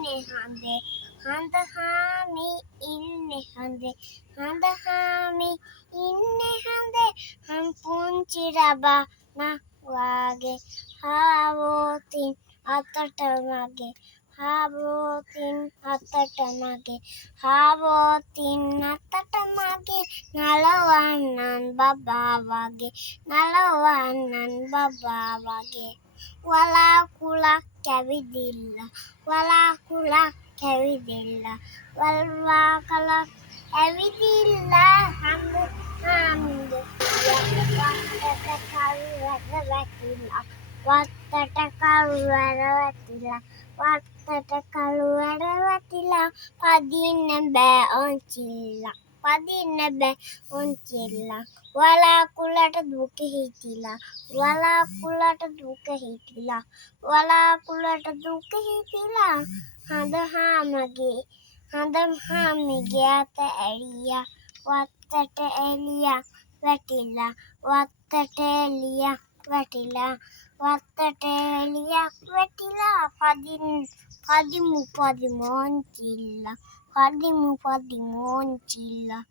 ඉන්නේ හඳේ හඳ හාමි ඉන්නේ හඳේ හඳ හාමි ඉන්නේ හඳේ පුංචි රබන වාගේ හාවෝතින් අතට මගේ හාවෝතින් අතට මගේ හාවෝතින් අතට මගේ නලවන්නන් බබා වගේ නලවන්නන් බබා වගේ වලාකුලක් කැවිදිල්ලා වලාකුලක් කැවිදිල්ලා වල්වාකලක් ඇවිදිල්ලා හඳ හාමිද වත්තට කල්වැද වැටිලා වත්තට කල්වැද වැටිලා වත්තට කල්වැද වැටිලා පදින්න බෑ ඔන්චිල්ලා පදින්න බෑ ඔන්චිල්ලා වලාකුලට දුක හිතිලා වලාකුලට දුක හිතිලා වලාකුලට දුක හිතිලා හඳ හාමිගේ අත ඇරියා වත්තට එලියක් වැටිලා වත්තට එලියක් වැටිලා වත්තට එලියක් වැටිලා පදිමු ඔන්චිල්ලා පදිමු ඔන්චිල්ලා